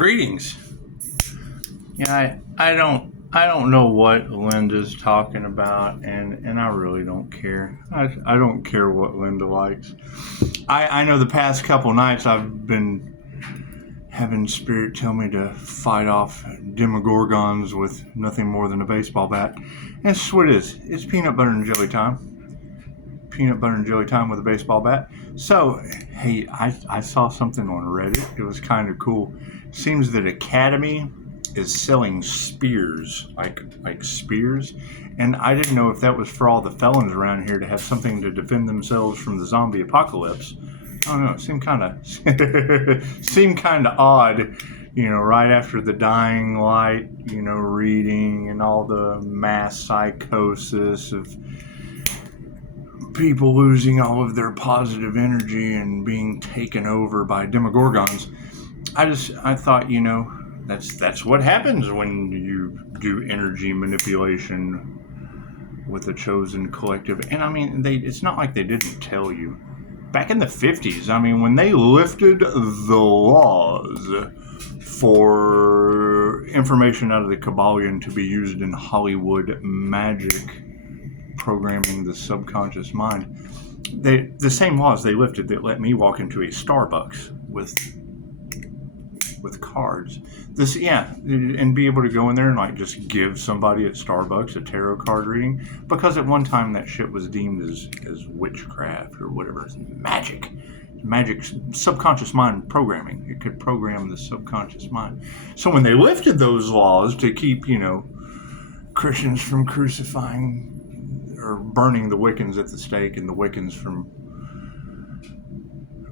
Greetings. Yeah, I don't know what Linda's talking about, and I really don't care. I don't care what Linda likes. I know the past couple nights I've been having Spirit tell me to fight off demogorgons with nothing more than a baseball bat. And it's what it is. It's peanut butter and jelly time. Peanut butter and jelly time with a baseball bat. So, hey, I saw something on Reddit. It was kind of cool. Seems that Academy is selling spears, like spears, and I didn't know if that was for all the felons around here to have something to defend themselves from the zombie apocalypse. I don't know. It seemed kind of odd, right after the dying light, reading and all the mass psychosis of people losing all of their positive energy and being taken over by demogorgons. I thought, that's what happens when you do energy manipulation with a chosen collective. And I mean, it's not like they didn't tell you. Back in the 50s, when they lifted the laws for information out of the Kabbalion to be used in Hollywood magic, programming the subconscious mind, the same laws they lifted that let me walk into a Starbucks with cards, and be able to go in there and just give somebody at Starbucks a tarot card reading, because at one time that shit was deemed as witchcraft or whatever. It's magic subconscious mind programming. It could program the subconscious mind. So when they lifted those laws to keep Christians from crucifying or burning the Wiccans at the stake, and the Wiccans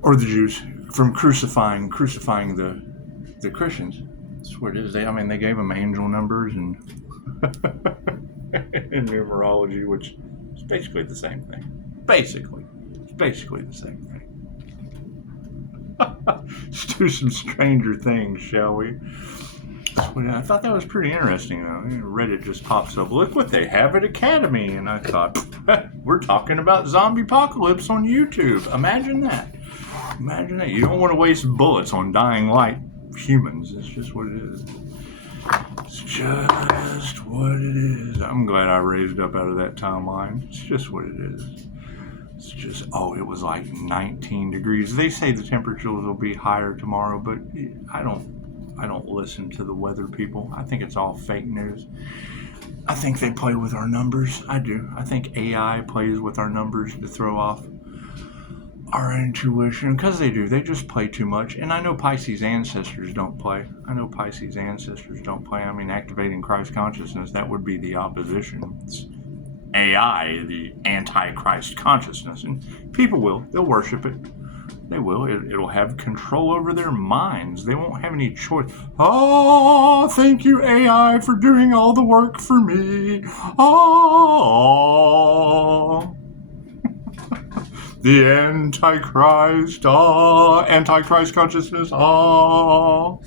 or the Jews from crucifying the Christians. That's what it is. They gave them angel numbers and and numerology, which is basically the same thing. It's basically the same thing. Let's do some stranger things, shall we? I thought that was pretty interesting. Reddit just pops up. Look what they have at Academy, and I thought, we're talking about zombie apocalypse on YouTube. Imagine that. You don't want to waste bullets on dying light humans. It's just what it is. I'm glad I raised up out of that timeline. It's just what it is. It's just, it was like 19 degrees. They say the temperatures will be higher tomorrow, but I don't listen to the weather people. I think it's all fake news. I think they play with our numbers. I do. I think AI plays with our numbers to throw off our intuition, because they do. They just play too much. And I know Pisces ancestors don't play. Activating Christ consciousness, that would be the opposition. It's AI, the anti-Christ consciousness. And people they'll worship it. They will. It'll have control over their minds. They won't have any choice. Oh, thank you, AI, for doing all the work for me. Oh. The Antichrist, Antichrist consciousness, God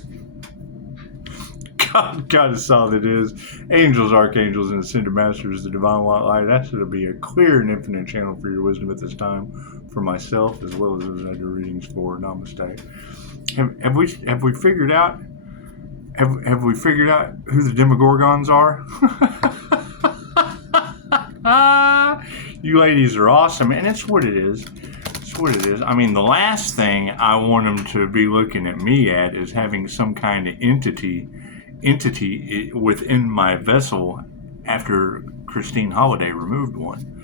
is solid, it is. Angels, archangels, and ascended masters, the divine white light. That should be a clear and infinite channel for your wisdom at this time, for myself as well as those I do readings for. Namaste. Have we figured out? Have we figured out who the demogorgons are? You ladies are awesome, and it's what it is. The last thing I want them to be looking at me at is having some kind of entity within my vessel after Christine Holiday removed one.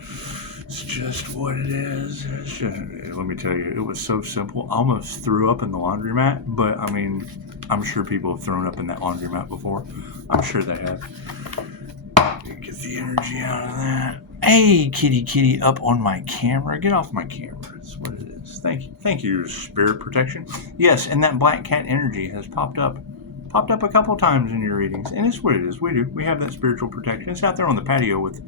It's just what it is. Let me tell you, it was so simple. I almost threw up in the laundromat, but I'm sure people have thrown up in that laundromat before. I'm sure they have. Get the energy out of that. Hey, kitty, up on my camera. Get off my camera. That's what it is. Thank you, spirit protection. Yes, and that black cat energy has popped up a couple times in your readings, and it's what it is. We have that spiritual protection. It's out there on the patio with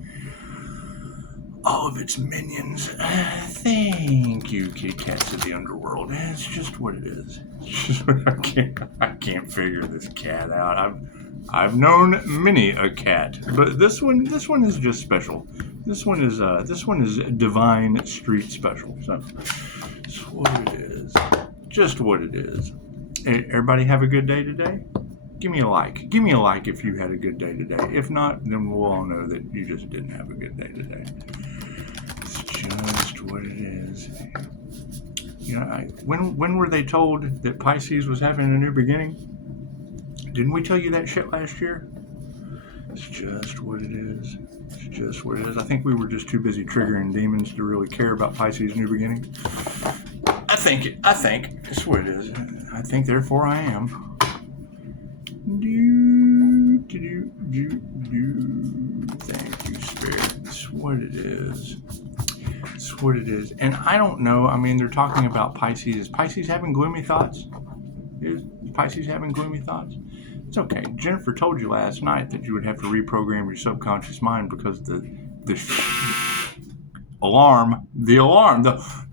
all of its minions. Thank you, kitty cats of the underworld. It's just what it is. I can't figure this cat out. I've known many a cat, but this one is just special. This one is divine street special. So it's what it is. Just what it is. Everybody have a good day today? Give me a like. Give me a like if you had a good day today. If not, then we'll all know that you just didn't have a good day today. It's just what it is. You know, when were they told that Pisces was having a new beginning? Didn't we tell you that shit last year? It's just what it is. It's just what it is. I think we were just too busy triggering demons to really care about Pisces' new beginning. I think it's what it is. I think therefore I am. Thank you, Spirit. It's what it is. It's what it is. And I don't know. I mean, they're talking about Pisces. Is Pisces having gloomy thoughts? Is Pisces having gloomy thoughts? It's okay. Jennifer told you last night that you would have to reprogram your subconscious mind because the alarm, the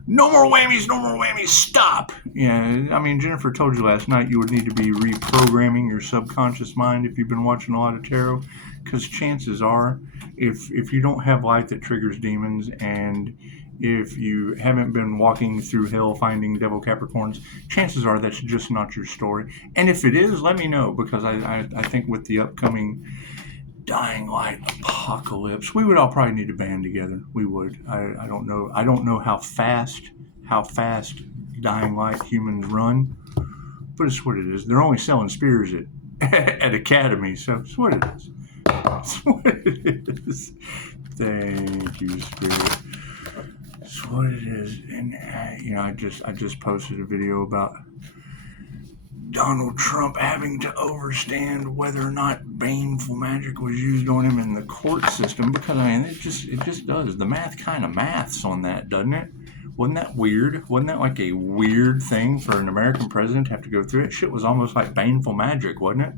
no more whammies, stop. Yeah, I mean, Jennifer told you last night you would need to be reprogramming your subconscious mind if you've been watching a lot of tarot, because chances are, if you don't have light that triggers demons, and if you haven't been walking through hell finding devil Capricorns, chances are that's just not your story. And if it is, let me know, because I think with the upcoming dying light apocalypse, we would all probably need to band together. We would. I don't know how fast dying light humans run, but it's what it is. They're only selling spears at Academy, so it's what it is. It's what it is. Thank you, Spirit. It's what it is. And I just posted a video about Donald Trump having to understand whether or not baneful magic was used on him in the court system, because I mean it just does. The math kind of maths on that, doesn't it? Wasn't that weird? Wasn't that like a weird thing for an American president to have to go through? It shit was almost like baneful magic, wasn't it?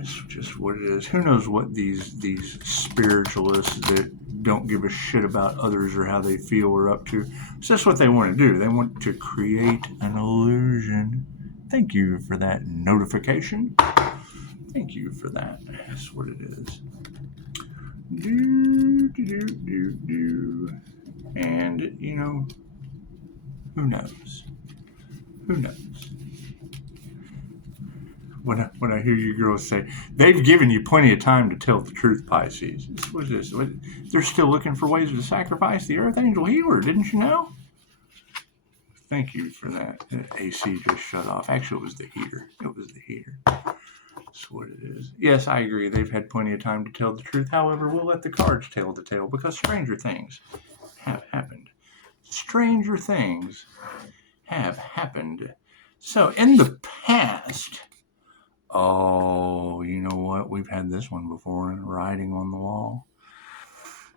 It's just what it is. Who knows what these spiritualists that don't give a shit about others or how they feel are up to. It's just what they want to do. They want to create an illusion. Thank you for that notification. Thank you for that. That's what it is. And, who knows? Who knows? When I hear you girls say, they've given you plenty of time to tell the truth, Pisces. What is this? They're still looking for ways to sacrifice the Earth Angel Healer, didn't you know? Thank you for that. The AC just shut off. Actually, it was the heater. That's what it is. Yes, I agree. They've had plenty of time to tell the truth. However, we'll let the cards tell the tale, because stranger things have happened. Stranger things have happened. So, in the past... Oh, you know what? We've had this one before, writing on the wall.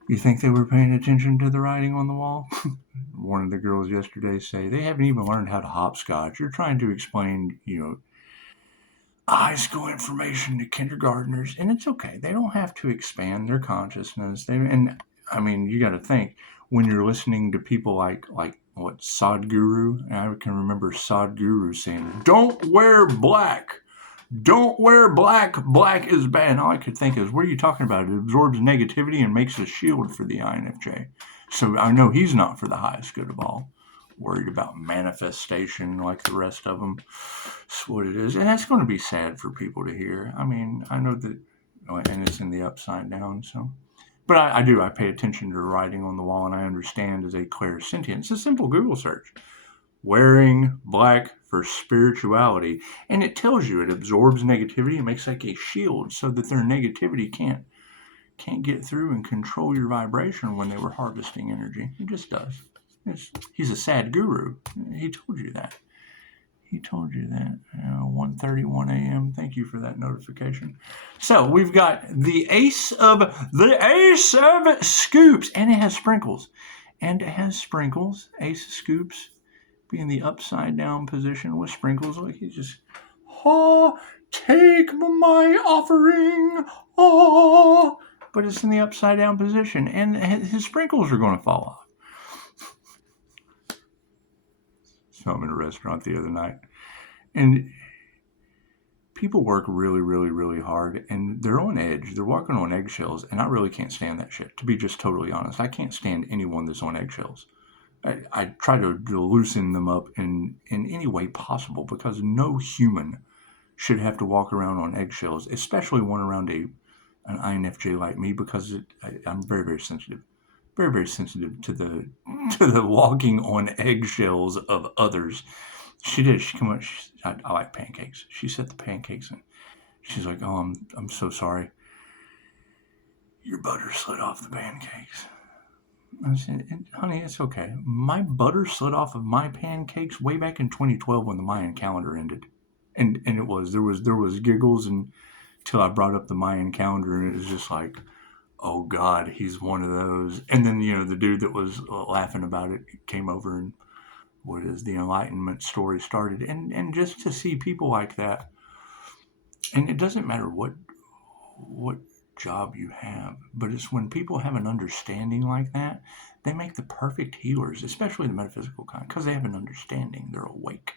You think they were paying attention to the writing on the wall? One of the girls yesterday say, they haven't even learned how to hopscotch. You're trying to explain, high school information to kindergartners, and it's okay. They don't have to expand their consciousness. And I mean, you got to think, when you're listening to people like what, Sadhguru? I can remember Sadhguru saying, don't wear black. Don't wear black. Black is bad. And all I could think is, what are you talking about? It absorbs negativity and makes a shield for the INFJ. So I know he's not for the highest good of all. Worried about manifestation like the rest of them. That's what it is. And that's going to be sad for people to hear. I mean, I know that, and it's in the upside down, so. But I do. I pay attention to writing on the wall, and I understand as a clairsentient. It's a simple Google search. Wearing black for spirituality, and it tells you it absorbs negativity and makes like a shield so that their negativity can't get through and control your vibration when they were harvesting energy. It just does. He's a sad guru. He told you that. 1:31 a.m. Thank you for that notification. So we've got the Ace of Scoops, and it has sprinkles. Ace of Scoops. Be in the upside down position with sprinkles, like he's just, take my offering, but it's in the upside down position, and his sprinkles are going to fall off. So I'm in a restaurant the other night, and people work really, really, really hard, and they're on edge. They're walking on eggshells, and I really can't stand that shit, to be just totally honest. I can't stand anyone that's on eggshells. I try to loosen them up in any way possible, because no human should have to walk around on eggshells, especially one around an INFJ like me, because I'm very, very sensitive. Very, very sensitive to the walking on eggshells of others. She did. She come up. I like pancakes. She set the pancakes in. She's like, "Oh, I'm so sorry. Your butter slid off the pancakes." I said, "Honey, it's okay. My butter slid off of my pancakes way back in 2012 when the Mayan calendar ended, and it was there was giggles until I brought up the Mayan calendar, and it was just like, oh God, he's one of those." And then the dude that was laughing about it came over, and the Enlightenment story started, and just to see people like that, and it doesn't matter what job you have, but it's when people have an understanding like that, they make the perfect healers, especially the metaphysical kind, because they have an understanding. They're awake.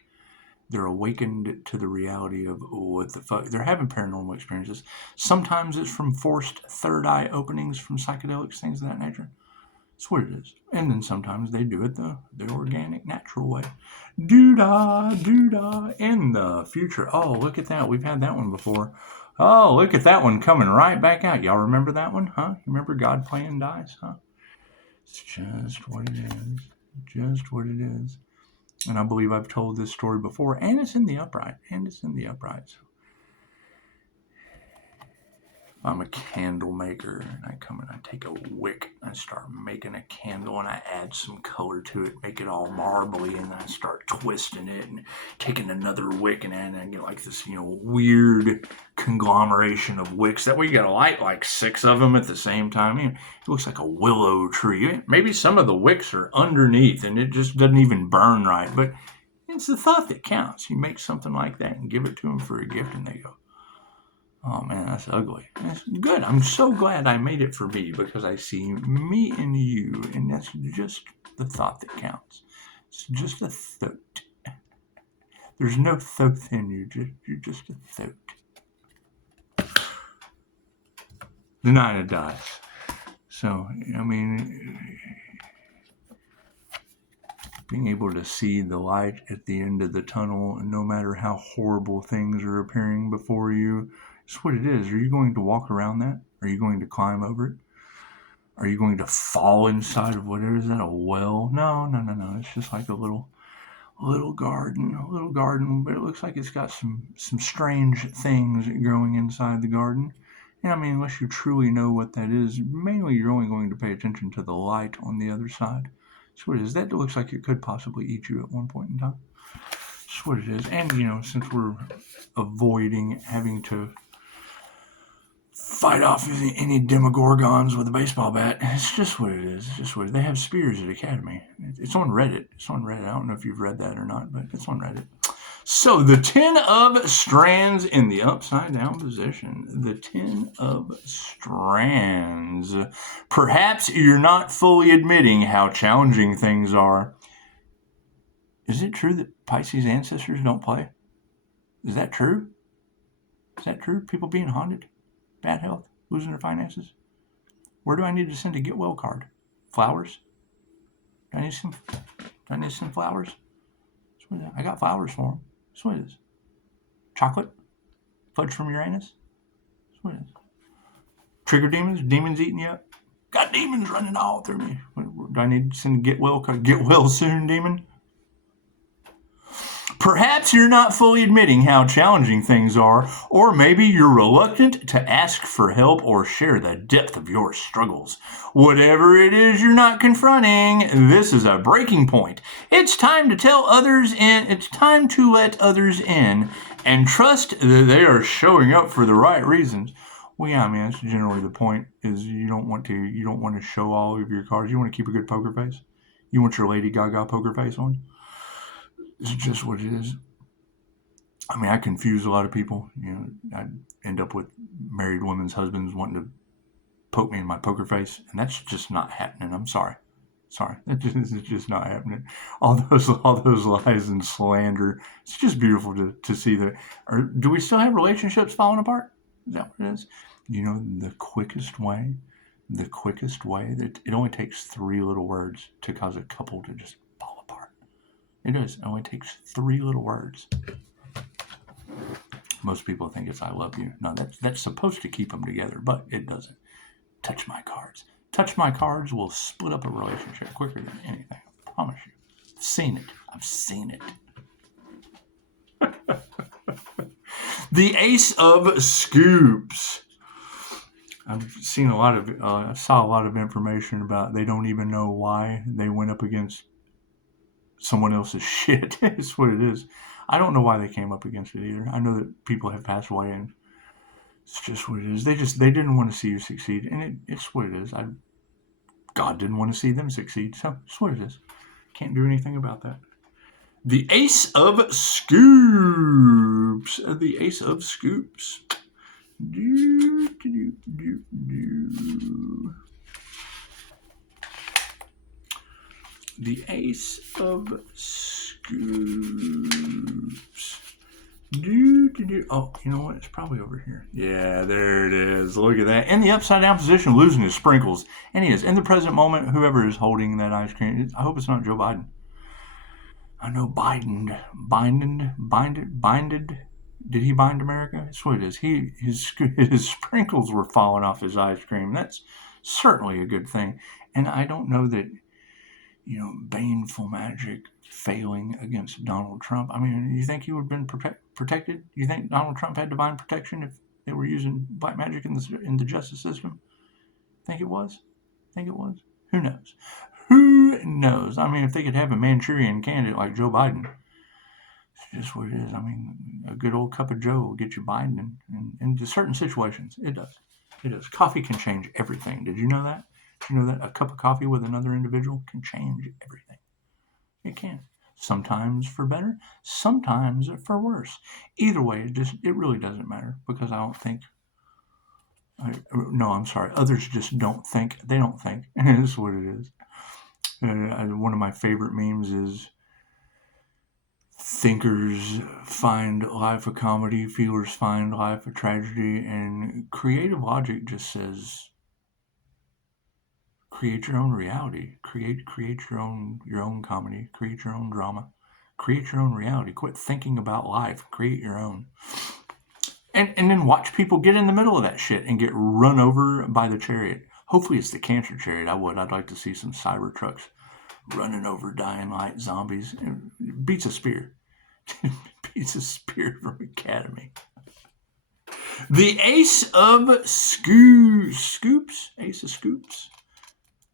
They're awakened to the reality of what the fuck. They're having paranormal experiences. Sometimes it's from forced third eye openings from psychedelics, things of that nature. That's what it is. And then sometimes they do it the organic, natural way. Doo-dah, doo-dah, in the future. Oh, look at that. We've had that one before. Oh, look at that one coming right back out. Y'all remember that one, huh? You remember God playing dice, huh? It's just what it is. Just what it is. And I believe I've told this story before, and it's in the upright. So I'm a candle maker, and I come and I take a wick and I start making a candle, and I add some color to it, make it all marbly, and I start twisting it and taking another wick and adding, and I get like this, weird conglomeration of wicks. That way you gotta light like 6 of them at the same time. It looks like a willow tree. Maybe some of the wicks are underneath and it just doesn't even burn right, but it's the thought that counts. You make something like that and give it to them for a gift, and they go, "Oh man, that's ugly." That's good. I'm so glad I made it for me, because I see me and you, and that's just the thought that counts. It's just a thought. There's no thought in you. You're just a thought. The 9 of dice. So, being able to see the light at the end of the tunnel, and no matter how horrible things are appearing before you, it's what it is. Are you going to walk around that? Are you going to climb over it? Are you going to fall inside of whatever? Is that a well? No. It's just like a little garden, but it looks like it's got some strange things growing inside the garden. And unless you truly know what that is, mainly you're only going to pay attention to the light on the other side. That's what it is. That looks like it could possibly eat you at one point in time. That's what it is. And, since we're avoiding having to fight off any demogorgons with a baseball bat, it's just what it is. It's just what they have spears at Academy. It's on Reddit. I don't know if you've read that or not, but it's on Reddit. So the 10 of Strands in the upside down position. The 10 of Strands. Perhaps you're not fully admitting how challenging things are. Is it true that Pisces ancestors don't play? Is that true? People being haunted? Bad health? Losing their finances? Where do I need to send a get well card? Flowers? Do I need some flowers? I got flowers for them. That's what it is. Chocolate? Fudge from Uranus? That's what it is. Trigger demons? Demons eating you up? Got demons running all through me. Do I need to send a get well card? Get well soon, demon? Perhaps you're not fully admitting how challenging things are, or maybe you're reluctant to ask for help or share the depth of your struggles. Whatever it is you're not confronting, this is a breaking point. It's time to tell others in. It's time to let others in and trust that they are showing up for the right reasons. Well, yeah, that's generally the point. Is you don't want to show all of your cards. You want to keep a good poker face. You want your Lady Gaga poker face on. It's just what it is. I confuse a lot of people. I end up with married women's husbands wanting to poke me in my poker face, and that's just not happening. I'm sorry. It's just not happening. All those lies and slander. It's just beautiful to see that. Or do we still have relationships falling apart? Is that what it is? The quickest way the quickest way, that it only takes 3 little words to cause a couple to just fall apart. It does. It only takes 3 little words. Most people think it's I love you. No, that's supposed to keep them together, but it doesn't. Touch my cards. Touch my cards will split up a relationship quicker than anything. I promise you. I've seen it. I've seen it. The Ace of Scoops. I've seen I saw a lot of information about they don't even know why they went up against someone else's shit. It's what it is. I don't know why they came up against it either. I know that people have passed away, and it's just what it is. They didn't want to see you succeed, and it's what it is. God didn't want to see them succeed, so it's what it is. Can't do anything about that. The Ace of Scoops. The Ace of Scoops. The Ace of Scoops. Oh, you know what? It's probably over here. Yeah, there it is. Look at that. In the upside down position, losing his sprinkles. And he is. In the present moment, whoever is holding that ice cream, I hope it's not Joe Biden. I know binded. Did he bind America? That's what it is. His sprinkles were falling off his ice cream. That's certainly a good thing. And I don't know that, baneful magic failing against Donald Trump. I mean, you think he would have been protected? You think Donald Trump had divine protection if they were using black magic in the justice system? Think it was? Who knows? Who knows? I mean, if they could have a Manchurian candidate like Joe Biden, it's just what it is. I mean, a good old cup of Joe will get you Biden in certain situations. It does. Coffee can change everything. Did you know that? Did you know that a cup of coffee with another individual can change everything? It can. Sometimes for better, sometimes for worse. Either way, it really doesn't matter, because I don't think. I'm sorry. Others just don't think. They don't think. That's what it is. One of my favorite memes is, thinkers find life a comedy, feelers find life a tragedy, and creative logic just says, create your own reality, create your own comedy, create your own drama, create your own reality. Quit thinking about life, create your own. And then watch people get in the middle of that shit and get run over by the chariot. Hopefully it's the cancer chariot. I'd like to see some cyber trucks running over dying light zombies. It beats a spear. Beats a spear from Academy. The Ace of Scoops. Ace of Scoops.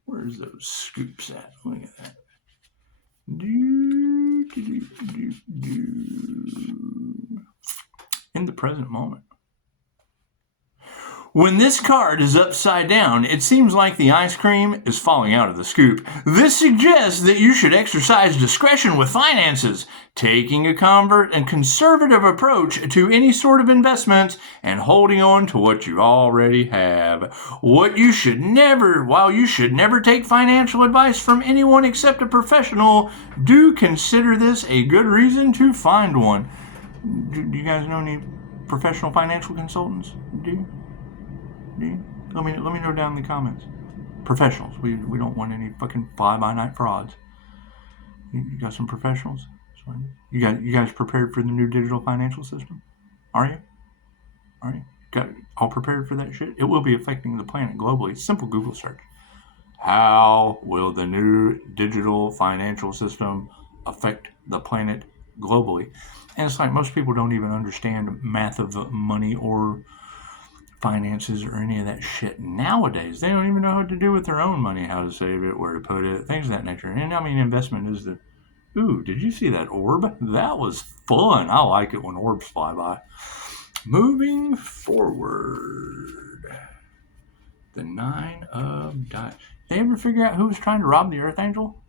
Where's those scoops at? Look at that. In the present moment. When this card is upside down, it seems like the ice cream is falling out of the scoop. This suggests that you should exercise discretion with finances, taking a conservative approach to any sort of investment and holding on to what you already have. While you should never take financial advice from anyone except a professional, do consider this a good reason to find one. Do you guys know any professional financial consultants? Do you? Let me know down in the comments. Professionals. We don't want any fucking fly-by-night frauds. You got some professionals? You guys prepared for the new digital financial system? Are you? Got all prepared for that shit? It will be affecting the planet globally. Simple Google search. How will the new digital financial system affect the planet globally? And it's like most people don't even understand math of money or finances or any of that shit nowadays. They don't even know what to do with their own money, how to save it, where to put it, things of that nature. And I mean, investment is ooh, did you see that orb? That was fun. I like it when orbs fly by. Moving forward. The 9 of Diamonds. Did they ever figure out who was trying to rob the Earth Angel?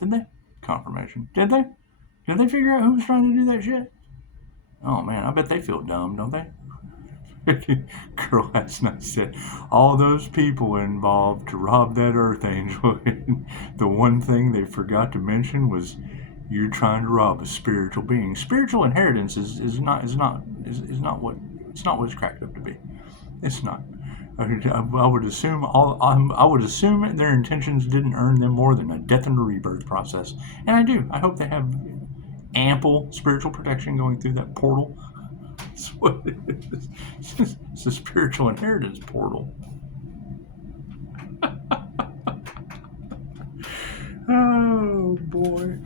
Did they? Confirmation. Did they? Did they figure out who was trying to do that shit? Oh man, I bet they feel dumb, don't they? Girl last night said all those people involved to rob that Earth Angel. The one thing they forgot to mention was you trying to rob a spiritual being. Spiritual inheritance is not what it's cracked up to be. It's not. I would assume I would assume their intentions didn't earn them more than a death and a rebirth process, and I do. I hope they have ample spiritual protection going through that portal. That's what it is. It's a spiritual inheritance portal. Oh boy.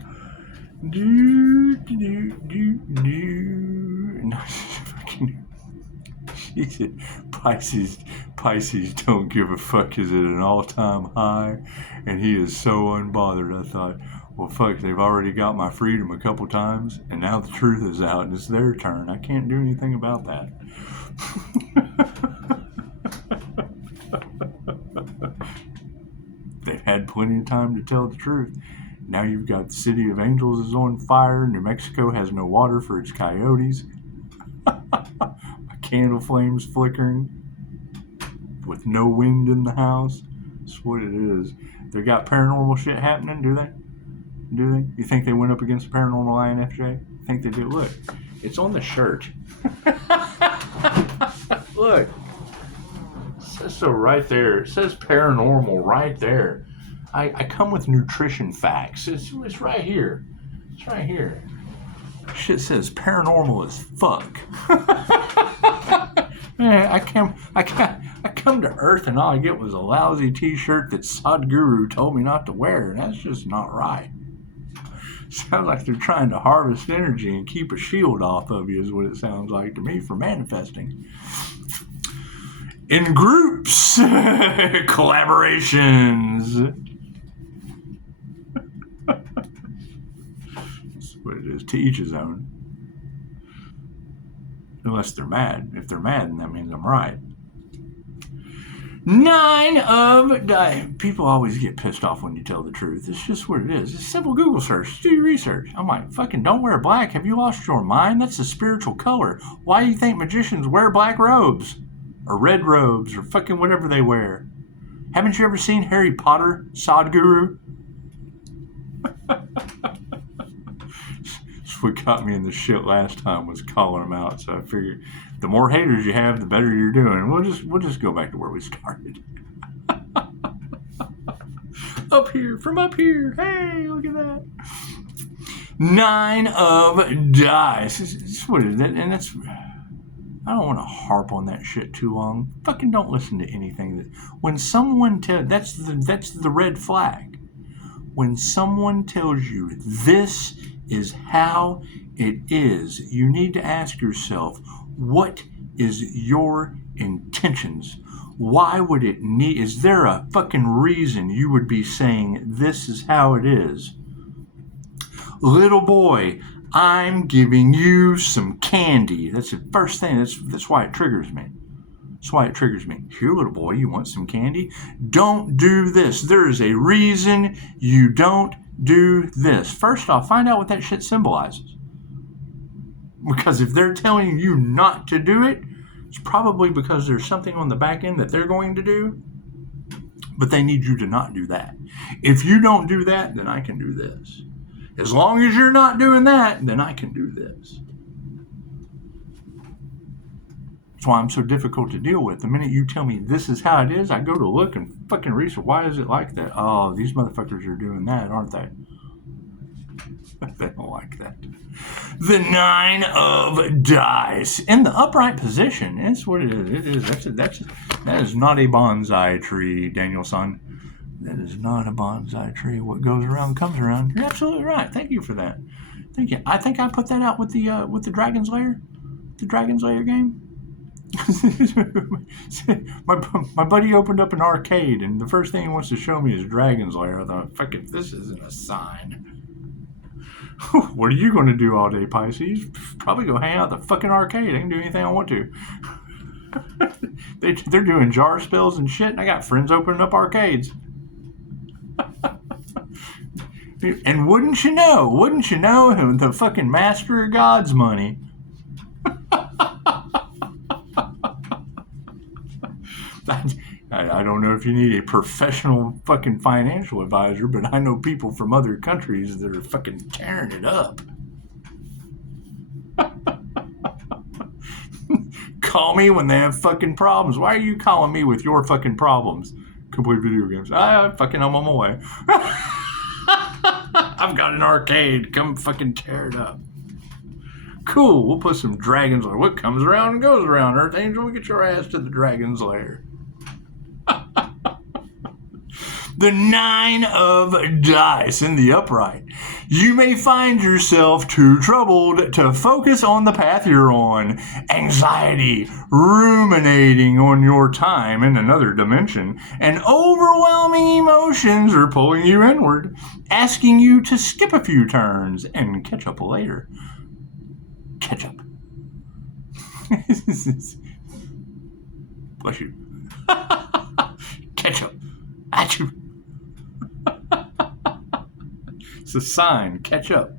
She said, Pisces don't give a fuck is at an all-time high, and he is so unbothered. I thought, well, fuck, they've already got my freedom a couple times, and now the truth is out, and it's their turn. I can't do anything about that. They've had plenty of time to tell the truth. Now you've got the city of angels is on fire. New Mexico has no water for its coyotes. Candle flames flickering with no wind in the house. That's what it is. They got paranormal shit happening, do they? Do they? You think they went up against the paranormal INFJ? I think they did. Look, it's on the shirt. Look. It says so right there. It says paranormal right there. I come with nutrition facts. It's right here. It's right here. Shit says paranormal as fuck. Man, I come to Earth and all I get was a lousy t-shirt that Sadhguru told me not to wear, and that's just not right. Sounds like they're trying to harvest energy and keep a shield off of you is what it sounds like to me for manifesting. In groups, collaborations. That's what it is. To each his own. Unless they're mad. If they're mad, then that means I'm right. 9 of diamonds. People always get pissed off when you tell the truth. It's just what it is. It's a simple Google search. Do your research. I'm like, fucking don't wear black. Have you lost your mind? That's a spiritual color. Why do you think magicians wear black robes? Or red robes? Or fucking whatever they wear? Haven't you ever seen Harry Potter, Sadhguru? What got me in the shit last time was calling them out. So I figured the more haters you have, the better you're doing. We'll just go back to where we started. Up here, from up here. Hey, look at that. 9 of dice. It's what it is, and that's. I don't want to harp on that shit too long. Fucking don't listen to anything that. When someone tells, that's the red flag. When someone tells you this is how it is, you need to ask yourself, what is your intentions? Why would it need, is there a fucking reason you would be saying this is how it is? Little boy, I'm giving you some candy. That's the first thing, that's why it triggers me. That's why it triggers me. Here, little boy, you want some candy? Don't do this. There is a reason you don't do this. First off, find out what that shit symbolizes. Because if they're telling you not to do it, it's probably because there's something on the back end that they're going to do, but they need you to not do that. If you don't do that, then I can do this. As long as you're not doing that, then I can do this. That's why I'm so difficult to deal with. The minute you tell me this is how it is, I go to look and fucking research. Why is it like that? Oh, these motherfuckers are doing that, aren't they? They don't like that. The 9 of dice in the upright position. That's what it is. It is. That is not a bonsai tree, Daniel-san. That is not a bonsai tree. What goes around comes around. You're absolutely right. Thank you for that. Thank you. I think I put that out with the Dragon's Lair, game. my buddy opened up an arcade, and the first thing he wants to show me is Dragon's Lair. I thought, fuck it, this isn't a sign. What are you going to do all day, Pisces? Probably go hang out at the fucking arcade. I can do anything I want to. They're doing jar spells and shit, and I got friends opening up arcades. And wouldn't you know, the fucking master of God's money. I don't know if you need a professional fucking financial advisor, but I know people from other countries that are fucking tearing it up. call me when they have fucking problems. Why are you calling me with your fucking problems? Come play video games. I'm on my way. I've got an arcade. Come fucking tear it up. Cool, we'll put some dragons lair. What comes around and goes around, Earth Angel. Get your ass to the dragon's lair. The 9 of dice in the upright. You may find yourself too troubled to focus on the path you're on. Anxiety, ruminating on your time in another dimension, and overwhelming emotions are pulling you inward, asking you to skip a few turns and catch up later. Catch up. Bless you. Catch up. At you. It's a sign. Catch up.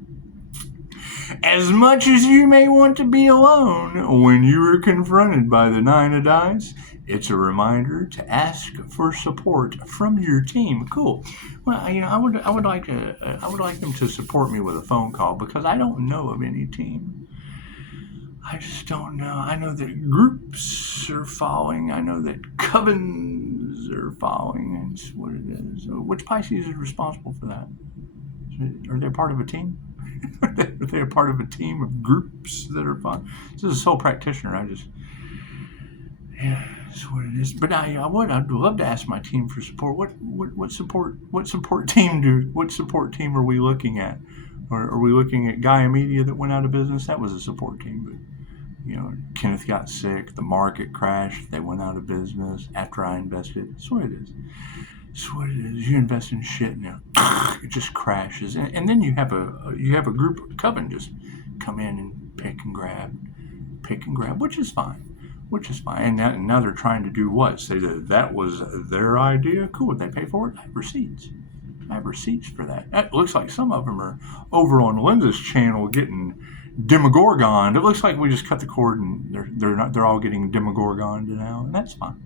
As much as you may want to be alone when you are confronted by the 9 of dice, it's a reminder to ask for support from your team. Cool. Well, I would like them to support me with a phone call because I don't know of any team. I just don't know. I know that groups are falling. I know that covens are falling. That's what it is. Which Pisces is responsible for that? Are they part of a team? Are they a part of a team of groups that are falling? This is a sole practitioner. That's what it is. But I'd love to ask my team for support. What support team are we looking at? Or are we looking at Gaia Media that went out of business? That was a support team, but Kenneth got sick, the market crashed, they went out of business after I invested. That's what it is. That's what it is. You invest in shit now, it just crashes, and then you have a group of coven just come in and pick and grab, which is fine. And now they're trying to do what? Say that was their idea. Cool. Would they pay for it? I have receipts for that. It looks like some of them are over on Linda's channel getting demogorgoned. It looks like we just cut the cord and they're all getting demogorgoned now, and that's fine.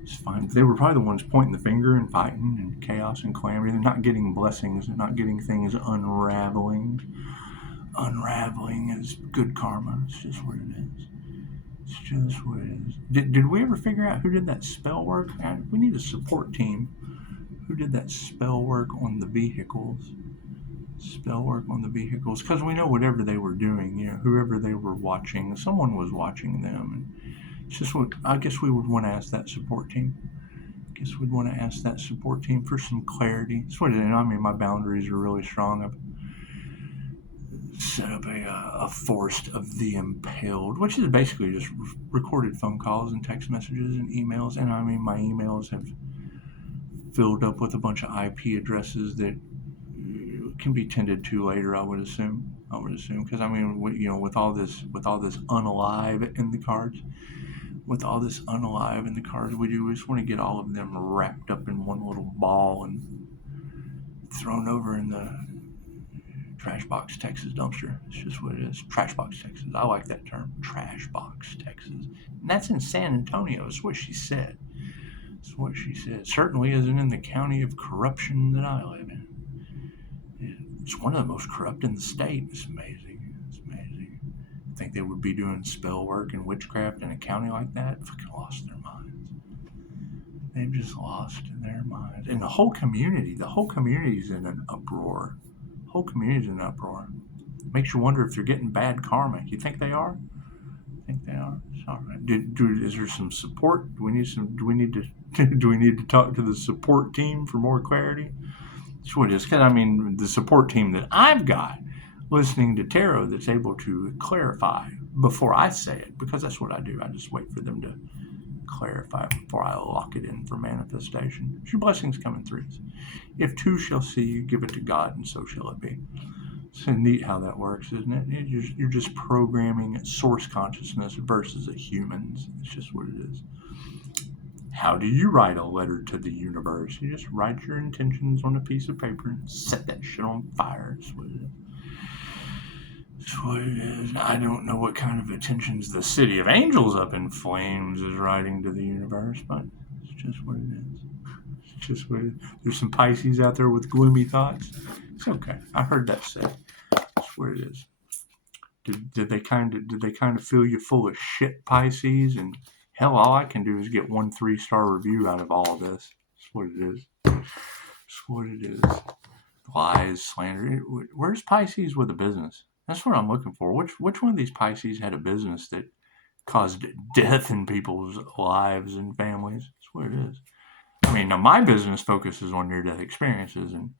It's fine. They were probably the ones pointing the finger and fighting and chaos and calamity. They're not getting blessings. They're not getting things unraveling. Unraveling is good karma. It's just what it is. It's just what it is. Did we ever figure out who did that spell work? We need a support team. Who did that spell work on the vehicles? Because we know whatever they were doing, whoever they were watching, someone was watching them. And it's just what I guess we would want to ask that support team. For some clarity. That's what it is. I mean, my boundaries are really strong. I've set up a forest of the impaled, which is basically just recorded phone calls and text messages and emails. And I mean, my emails have filled up with a bunch of IP addresses that can be tended to later, I would assume, because I mean, with all this unalive in the cards, we just want to get all of them wrapped up in one little ball and thrown over in the Trash Box, Texas dumpster. It's just what it is. Trash Box, Texas. I like that term. Trash Box, Texas. And that's in San Antonio. That's what she said. Certainly isn't in the county of corruption that I live in. It's one of the most corrupt in the state. It's amazing. I think they would be doing spell work and witchcraft in a county like that. Fucking lost their minds. They've just lost their minds. And the whole community is in an uproar. Makes you wonder if they're getting bad karma. You think they are? It's all right. Is there some support? Do we need to talk to the support team for more clarity? That's what it is. Because I mean, the support team that I've got listening to tarot that's able to clarify before I say it, because that's what I do. I just wait for them to clarify before I lock it in for manifestation. Your blessings come in threes. If two shall see you, give it to God, and so shall it be. It's so neat how that works, isn't it? You're just programming source consciousness versus a human's. It's just what it is. How do you write a letter to the universe? You just write your intentions on a piece of paper and set that shit on fire. That's what it is. I don't know what kind of intentions the City of Angels up in flames is writing to the universe, but it's just what it is. There's some Pisces out there with gloomy thoughts. It's okay. I heard that said. That's what it is. Did they kind of fill you full of shit, Pisces? And hell, all I can do is get 1 3-star review out of all of this. That's what it is. That's what it is. Lies, slander. Where's Pisces with a business? That's what I'm looking for. Which one of these Pisces had a business that caused death in people's lives and families? That's what it is. I mean, now my business focuses on near-death experiences and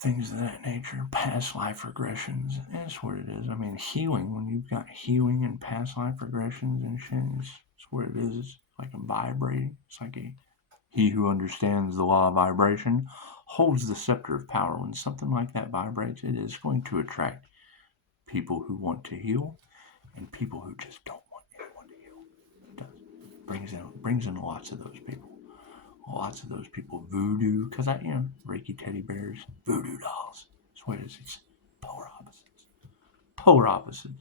things of that nature, past life regressions. That's what it is. I mean, healing, when you've got healing and past life regressions and shit, it's what it is. It's like a vibrating. It's like he who understands the law of vibration holds the scepter of power. When something like that vibrates, it is going to attract people who want to heal and people who just don't want anyone to heal. It does. Brings in lots of those people. Lots of those people. Voodoo, because Reiki teddy bears, voodoo dolls. That's what it is. It's polar opposites. Polar opposites.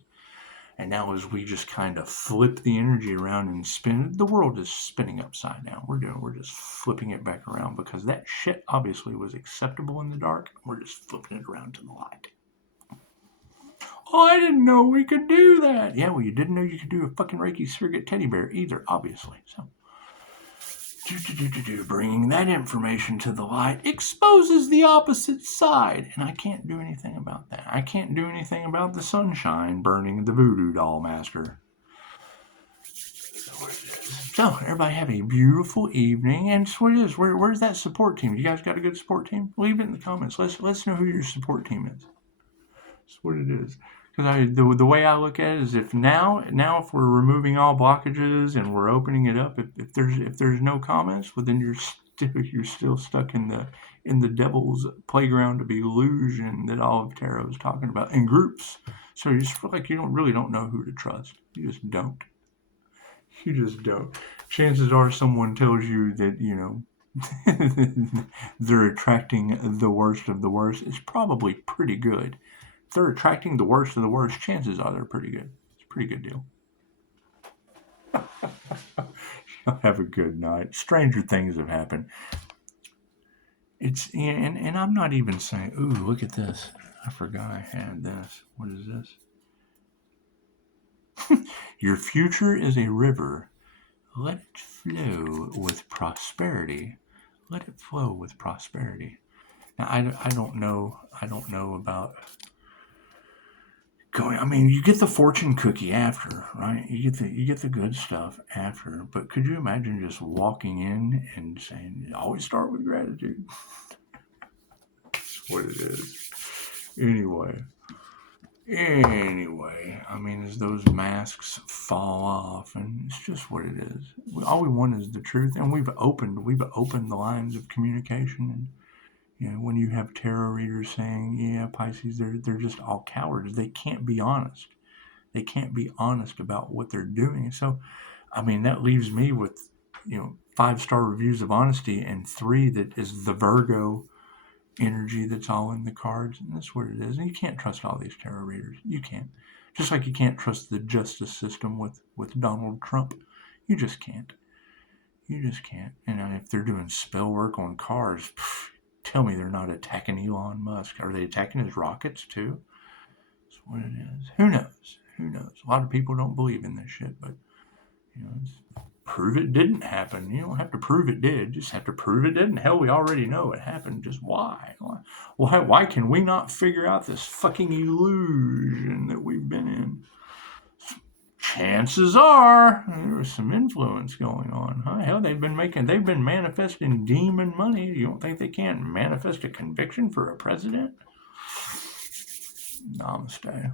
And now as we just kind of flip the energy around and spin it, the world is spinning upside down. We're just flipping it back around because that shit obviously was acceptable in the dark. We're just flipping it around to the light. Oh, I didn't know we could do that. Yeah, well, you didn't know you could do a fucking Reiki surrogate teddy bear either, obviously. So, bringing that information to the light exposes the opposite side, and I can't do anything about that. I can't do anything about the sunshine burning the voodoo doll master. So, everybody have a beautiful evening, and that's what it is. Where's that support team? You guys got a good support team? Leave it in the comments. Let's know who your support team is. That's what it is. Because the way I look at it is, if we're removing all blockages and we're opening it up, if there's no comments, well, then you're still stuck in the devil's playground of illusion that all of tarot is talking about in groups. So you just feel like you don't know who to trust. You just don't. You just don't. Chances are someone tells you that they're attracting the worst of the worst. It's probably pretty good. If they're attracting the worst of the worst, chances are they're pretty good. It's a pretty good deal. Have a good night. Stranger things have happened. And I'm not even saying, ooh, look at this. I forgot I had this. What is this? Your future is a river. Let it flow with prosperity. Let it flow with prosperity. Now, I don't know about going. I mean, you get the fortune cookie after, right? You get the good stuff after. But could you imagine just walking in and saying, "Always start with gratitude"? That's what it is. Anyway, I mean, as those masks fall off, and it's just what it is. All we want is the truth, and we've opened the lines of communication. And when you have tarot readers saying, "Yeah, Pisces, they're just all cowards. They can't be honest. They can't be honest about what they're doing." So, I mean, that leaves me with 5-star reviews of honesty and 3 that is the Virgo energy that's all in the cards, and that's what it is. And you can't trust all these tarot readers. You can't. Just like you can't trust the justice system with Donald Trump. You just can't. You just can't. And if they're doing spell work on cars, tell me they're not attacking Elon Musk. Are they attacking his rockets too? That's what it is. Who knows? Who knows? A lot of people don't believe in this shit, but prove it didn't happen. You don't have to prove it did. Just have to prove it didn't. Hell, we already know it happened. Just why? Why can we not figure out this fucking illusion that we've been in? Chances are there was some influence going on. Huh? Hell, they've been manifesting demon money. You don't think they can't manifest a conviction for a president? Namaste.